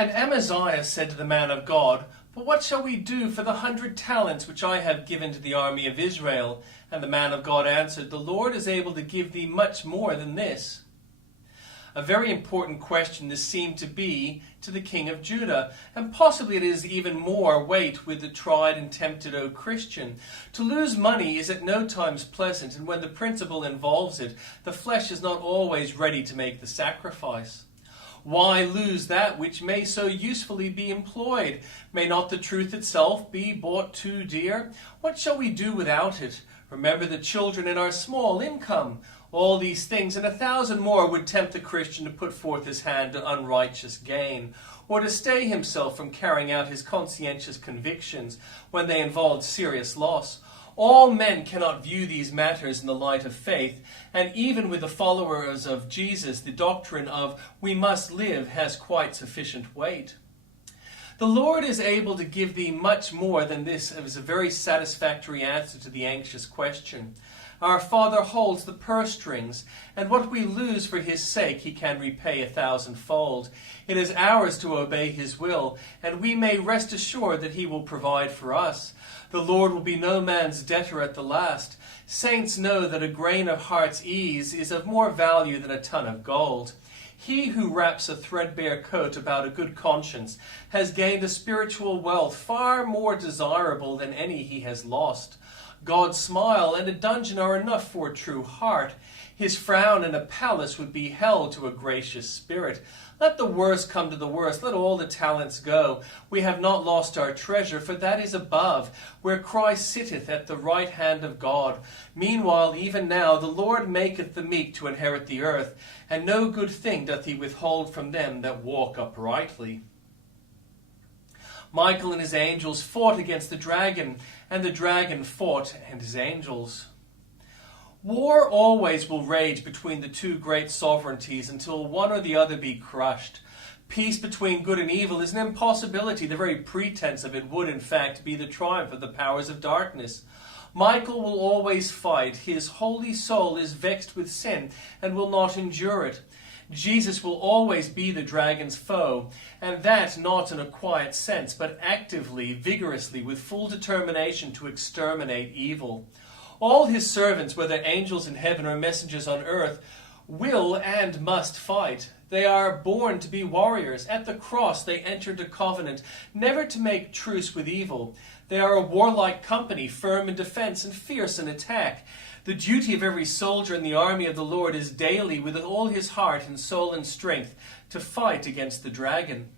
And Amaziah said to the man of God, "But what shall we do for the 100 talents which I have given to the army of Israel?" And the man of God answered, "The Lord is able to give thee much more than this." A very important question this seemed to be to the king of Judah, and possibly it is even more weight with the tried and tempted, O Christian. To lose money is at no times pleasant, and when the principle involves it, the flesh is not always ready to make the sacrifice. Why lose that which may so usefully be employed? May not the truth itself be bought too dear? What shall we do without it? Remember the children and our small income. All these things and 1,000 more would tempt the Christian to put forth his hand to unrighteous gain, or to stay himself from carrying out his conscientious convictions when they involved serious loss. All men cannot view these matters in the light of faith, and even with the followers of Jesus, the doctrine of "we must live" has quite sufficient weight. The Lord is able to give thee much more than this is a very satisfactory answer to the anxious question. Our Father holds the purse strings, and what we lose for his sake he can repay 1,000-fold. It is ours to obey his will, and we may rest assured that he will provide for us. The Lord will be no man's debtor at the last. Saints know that a grain of heart's ease is of more value than a ton of gold. He who wraps a threadbare coat about a good conscience has gained a spiritual wealth far more desirable than any he has lost. God's smile and a dungeon are enough for a true heart. His frown and a palace would be hell to a gracious spirit. Let the worst come to the worst. Let all the talents go. We have not lost our treasure, for that is above, where Christ sitteth at the right hand of God. Meanwhile, even now, the Lord maketh the meek to inherit the earth, and no good thing doth he withhold from them that walk uprightly. Michael and his angels fought against the dragon, and the dragon fought and his angels. War always will rage between the two great sovereignties until one or the other be crushed. Peace between good and evil is an impossibility. The very pretense of it would, in fact, be the triumph of the powers of darkness. Michael will always fight. His holy soul is vexed with sin and will not endure it. Jesus will always be the dragon's foe, and that not in a quiet sense, but actively, vigorously, with full determination to exterminate evil. All his servants, whether angels in heaven or messengers on earth, will and must fight. They are born to be warriors. At the cross they entered a covenant, never to make truce with evil. They are a warlike company, firm in defense and fierce in attack. The duty of every soldier in the army of the Lord is daily, with all his heart and soul and strength, to fight against the dragon.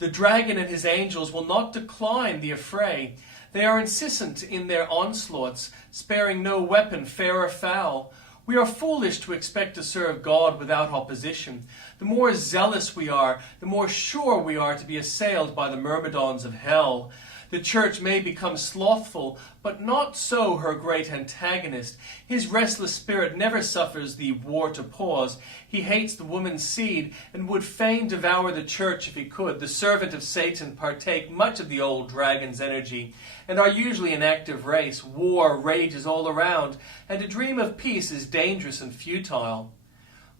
The dragon and his angels will not decline the affray. They are incessant in their onslaughts, sparing no weapon, fair or foul. We are foolish to expect to serve God without opposition. The more zealous we are, the more sure we are to be assailed by the myrmidons of hell. The church may become slothful, but not so her great antagonist. His restless spirit never suffers the war to pause. He hates the woman's seed and would fain devour the church if he could. The servant of Satan partake much of the old dragon's energy and are usually an active race. War rages all around, and to dream of peace is dangerous and futile.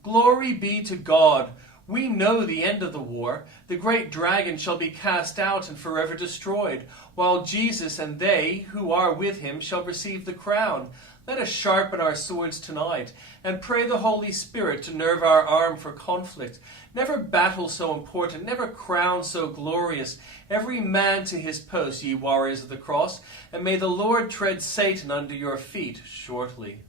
Glory be to God! We know the end of the war. The great dragon shall be cast out and forever destroyed, while Jesus and they who are with him shall receive the crown. Let us sharpen our swords tonight and pray the Holy Spirit to nerve our arm for conflict. Never battle so important, never crown so glorious. Every man to his post, ye warriors of the cross, and may the Lord tread Satan under your feet shortly.